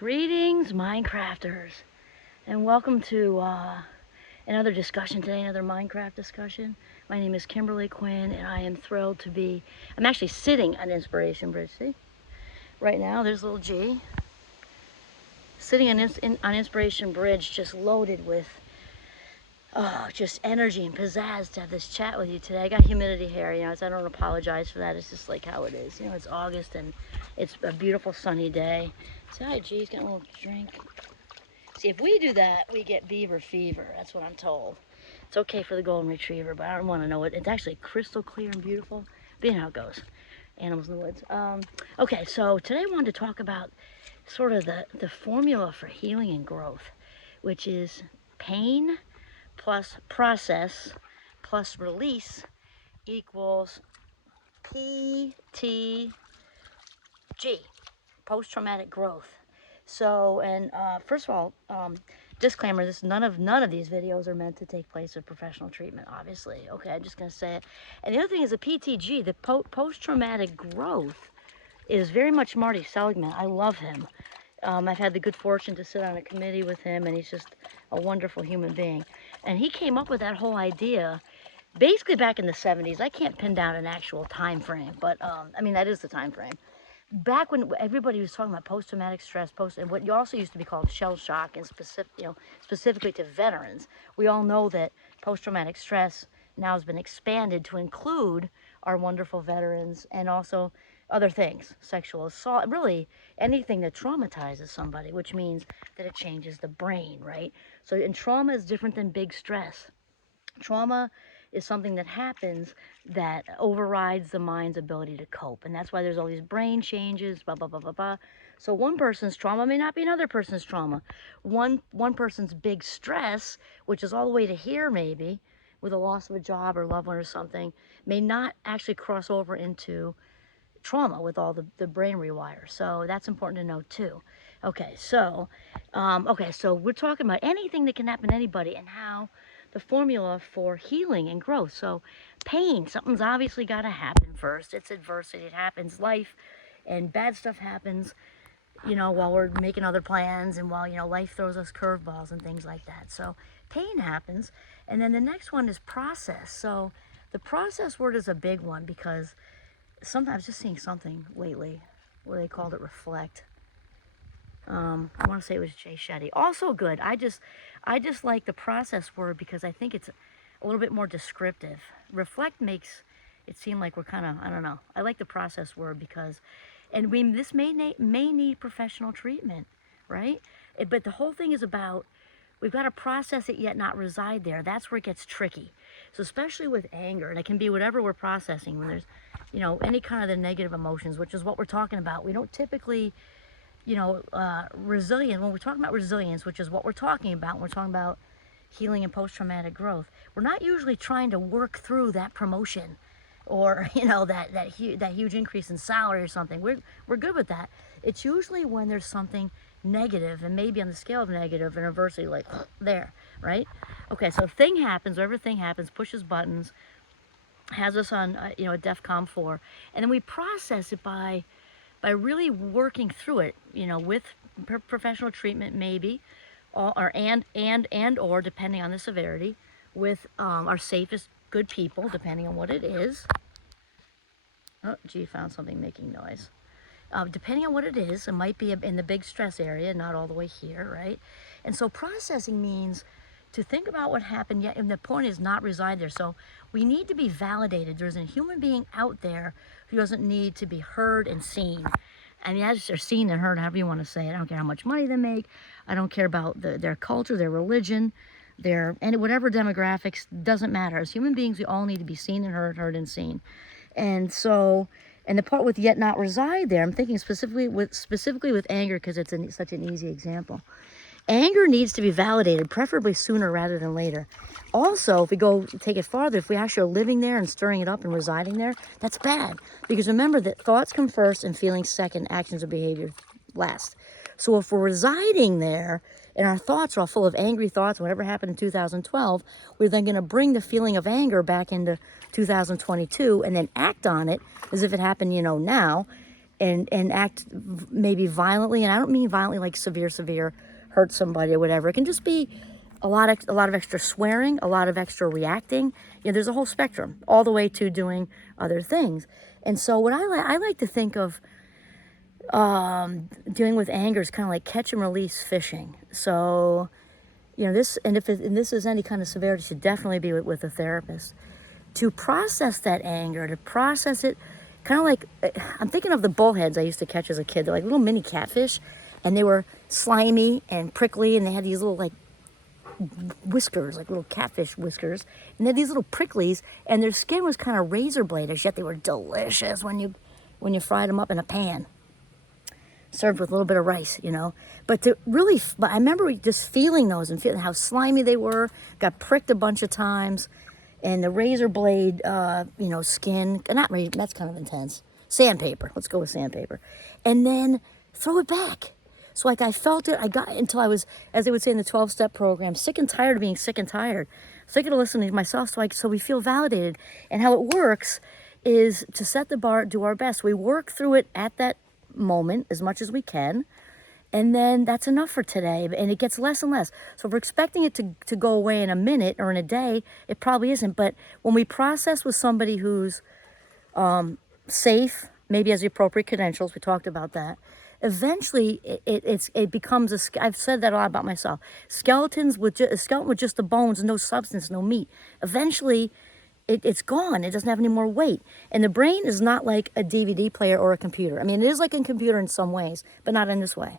Greetings, Minecrafters, and welcome to another discussion today, another Minecraft discussion. My name is Kimberly Quinn, and I am thrilled to be, I'm actually sitting on Inspiration Bridge, see? Right now, there's little G. Sitting on Inspiration Bridge, just loaded with, just energy and pizzazz to have this chat with you today. I got humidity hair, so I don't apologize for that. It's just like how it is. It's August, and it's a beautiful sunny day. Say hi, G's got a little drink. See, if we do that, we get beaver fever. That's what I'm told. It's okay for the golden retriever, but I don't want to know it. It's actually crystal clear and beautiful. But you know how it goes. Animals in the woods. Okay, so today I wanted to talk about sort of the formula for healing and growth, which is pain plus process plus release equals PTG. Post-traumatic growth. So, and first of all, disclaimer: none of these videos are meant to take place of professional treatment. Obviously, okay. I'm just gonna say it. And the other thing is the PTG, the post-traumatic growth, is very much Marty Seligman. I love him. I've had the good fortune to sit on a committee with him, and he's just a wonderful human being. And he came up with that whole idea basically back in the 70s. I can't pin down an actual time frame, but I mean that is the time frame. Back when everybody was talking about post-traumatic stress, and what also used to be called shell shock, and specifically to veterans, we all know that post-traumatic stress now has been expanded to include our wonderful veterans and also other things, sexual assault, really anything that traumatizes somebody, which means that it changes the brain, right? So, and trauma is different than big stress. Trauma is something that happens that overrides the mind's ability to cope. And that's why there's all these brain changes, blah, blah, blah, blah, blah. So one person's trauma may not be another person's trauma. One person's big stress, which is all the way to here maybe, with a loss of a job or loved one or something, may not actually cross over into trauma with all the brain rewire. So that's important to know too. Okay, so we're talking about anything that can happen to anybody and how the formula for healing and growth. So pain, something's obviously got to happen first. It's adversity. It happens, life, and bad stuff happens, while we're making other plans and while, life throws us curveballs and things like that. So pain happens. And then the next one is process. So the process word is a big one because sometimes just seeing something lately where they called it reflect. I want to say it was Jay Shetty. Also good. I just like the process word because I think it's a little bit more descriptive. Reflect makes it seem like we're kind of, I don't know. I like the process word because, and this may need professional treatment, right? But the whole thing is about, we've got to process it yet not reside there. That's where it gets tricky. So especially with anger, and it can be whatever we're processing when there's, any kind of the negative emotions, which is what we're talking about. We don't typically, resilient, when we're talking about resilience, which is what we're talking about, we're talking about healing and post-traumatic growth, we're not usually trying to work through that promotion or, that huge increase in salary or something. We're good with that. It's usually when there's something negative, and maybe on the scale of negative and adversity, like there, right? Okay, so thing happens, whatever thing happens, pushes buttons, has us on, a DEFCON 4, and then we process it by really working through it, with professional treatment maybe, or depending on the severity, with our safest good people, depending on what it is. Oh, gee, found something making noise. Depending on what it is, it might be in the big stress area, not all the way here, right? And so processing means to think about what happened, yet, and the point is not reside there. So we need to be validated. There's a human being out there who doesn't need to be heard and seen. I mean, as they're seen and heard, however you want to say it. I don't care how much money they make. I don't care about their culture, their religion, and whatever demographics, doesn't matter. As human beings, we all need to be seen and heard and seen. And so, and the part with yet not reside there, I'm thinking specifically with anger because it's such an easy example. Anger needs to be validated, preferably sooner rather than later. Also, if we take it farther, if we actually are living there and stirring it up and residing there, that's bad. Because remember that thoughts come first and feelings second, actions or behavior last. So if we're residing there and our thoughts are all full of angry thoughts, whatever happened in 2012, we're then going to bring the feeling of anger back into 2022 and then act on it as if it happened, now. and act maybe violently. And I don't mean violently like severe, hurt somebody or whatever. It can just be a lot of extra swearing, a lot of extra reacting. There's a whole spectrum, all the way to doing other things. And so what I like to think of dealing with anger is kind of like catch and release fishing. So, this, and if this is any kind of severity, should definitely be with a therapist to process that anger, to process it. Kind of like, I'm thinking of the bullheads I used to catch as a kid. They're like little mini catfish, and they were slimy and prickly, and they had these little like whiskers, like little catfish whiskers, and they had these little pricklies, and their skin was kind of razor bladish, yet they were delicious when you fried them up in a pan, served with a little bit of rice, But I remember just feeling those and feeling how slimy they were. Got pricked a bunch of times. And the razor blade, skin, not razor, that's kind of intense. Sandpaper, let's go with sandpaper. And then throw it back. So like I felt it, I got until I was, as they would say in the 12-step program, sick and tired of being sick and tired. Sick of listening to myself, so we feel validated. And how it works is to set the bar, do our best. We work through it at that moment as much as we can. And then that's enough for today, and it gets less and less. So if we're expecting it to go away in a minute or in a day, it probably isn't. But when we process with somebody who's safe, maybe has the appropriate credentials, we talked about that, eventually it becomes I've said that a lot about myself. A skeleton with just the bones, no substance, no meat. Eventually, it's gone. It doesn't have any more weight. And the brain is not like a DVD player or a computer. I mean, it is like a computer in some ways, but not in this way.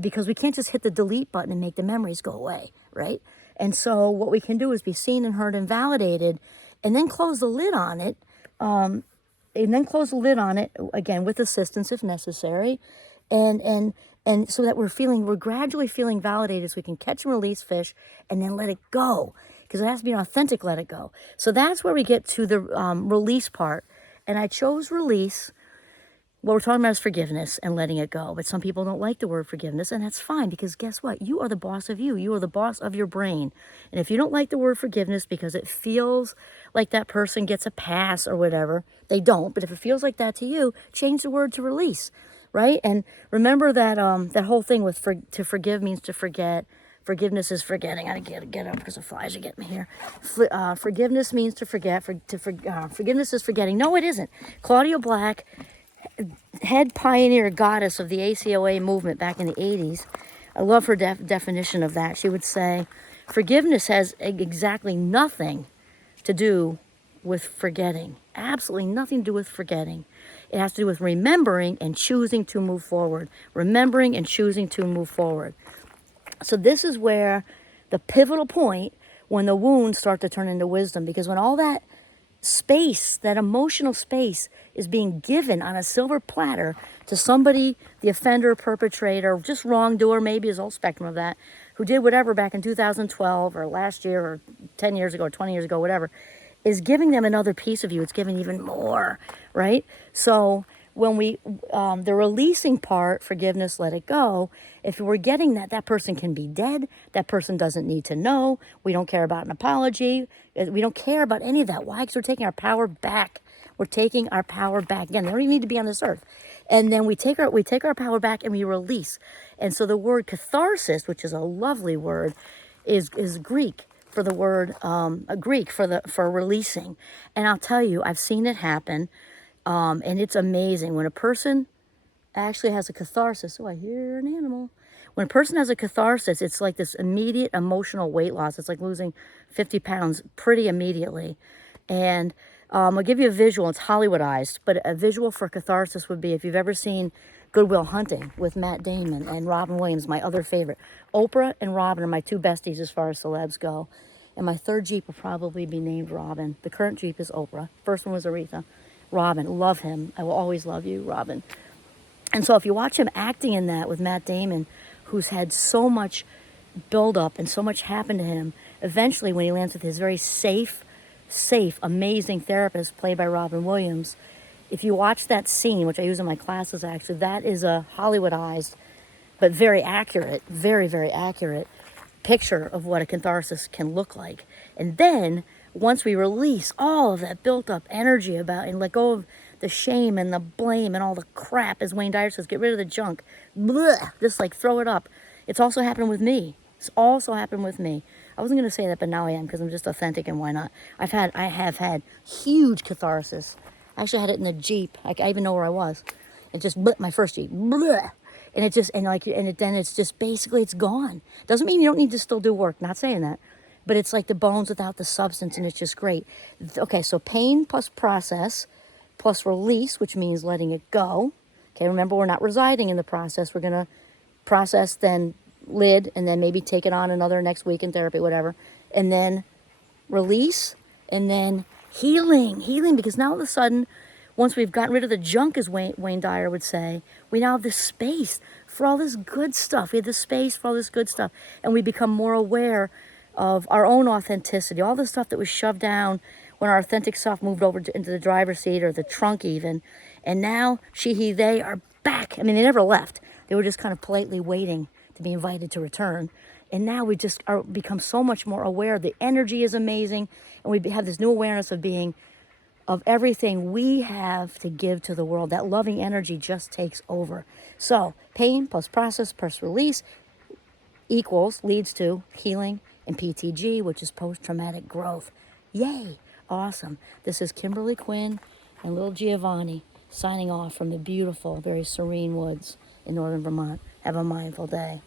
Because we can't just hit the delete button and make the memories go away, right? And so what we can do is be seen and heard and validated, and then close the lid on it, again with assistance if necessary, and so that we're gradually feeling validated, so we can catch and release fish, and then let it go, because it has to be an authentic let it go. So that's where we get to the release part, and I chose release. What we're talking about is forgiveness and letting it go. But some people don't like the word forgiveness, and that's fine, because guess what? You are the boss of you. You are the boss of your brain. And if you don't like the word forgiveness because it feels like that person gets a pass or whatever, they don't. But if it feels like that to you, change the word to release, right? And remember that that whole thing with to forgive means to forget. Forgiveness is forgetting. I gotta get up because the flies are getting me here. Forgiveness means to forget. Forgiveness is forgetting. No, it isn't. Claudia Black, head pioneer goddess of the ACOA movement back in the 80s. I love her definition of that. She would say, forgiveness has exactly nothing to do with forgetting. Absolutely nothing to do with forgetting. It has to do with remembering and choosing to move forward. Remembering and choosing to move forward. So this is where the pivotal point, when the wounds start to turn into wisdom, because when all that space, that emotional space, is being given on a silver platter to somebody, the offender, perpetrator, just wrongdoer, maybe is a whole spectrum of that, who did whatever back in 2012 or last year or 10 years ago or 20 years ago, whatever, is giving them another piece of you. It's giving even more, right? So when the releasing part, forgiveness, let it go, if we're getting that person can be dead, that person doesn't need to know, we don't care about an apology, we don't care about any of that. Why? Because we're taking our power back. We're taking our power back. Again, they don't even need to be on this earth. And then we take our power back and we release. And so the word catharsis, which is a lovely word, is Greek for the word, for releasing. And I'll tell you, I've seen it happen. And it's amazing when a person actually has a catharsis. Oh, I hear an animal. When a person has a catharsis, it's like this immediate emotional weight loss. It's like losing 50 pounds pretty immediately. And I'll give you a visual. It's Hollywoodized, but a visual for catharsis would be if you've ever seen Good Will Hunting with Matt Damon and Robin Williams, my other favorite. Oprah and Robin are my two besties as far as celebs go. And my third Jeep will probably be named Robin. The current Jeep is Oprah. First one was Aretha. Robin, love him. I will always love you, Robin. And so if you watch him acting in that with Matt Damon, who's had so much buildup and so much happen to him, eventually when he lands with his very safe, amazing therapist played by Robin Williams, if you watch that scene, which I use in my classes actually, that is a Hollywoodized but very accurate, very, very accurate picture of what a catharsis can look like. And then once we release all of that built up energy about and let go of the shame and the blame and all the crap, as Wayne Dyer says, get rid of the junk. Blah, just like throw it up. It's also happened with me. It's also happened with me. I wasn't going to say that, but now I am, because I'm just authentic, and why not? I have had huge catharsis. I actually had it in the Jeep. I even know where I was. It just, my first Jeep. Blah. And it just, then it's just, basically it's gone. Doesn't mean you don't need to still do work. Not saying that. But it's like the bones without the substance, and it's just great. Okay, so pain plus process plus release, which means letting it go. Okay, remember, we're not residing in the process. We're going to process, then lid, and then maybe take it on another next week in therapy, whatever. And then release, and then healing, because now all of a sudden, once we've gotten rid of the junk, as Wayne Dyer would say, we now have this space for all this good stuff. We have the space for all this good stuff, and we become more aware of our own authenticity, all the stuff that was shoved down when our authentic self moved over into the driver's seat or the trunk even. And now she, he, they are back. I mean, they never left. They were just kind of politely waiting to be invited to return. And now we just become so much more aware. The energy is amazing. And we have this new awareness of everything we have to give to the world. That loving energy just takes over. So pain plus process plus release leads to healing and PTG, which is post-traumatic growth. Yay. Awesome. This is Kimberly Quinn and little Giovanni signing off from the beautiful, very serene woods in northern Vermont. Have a mindful day.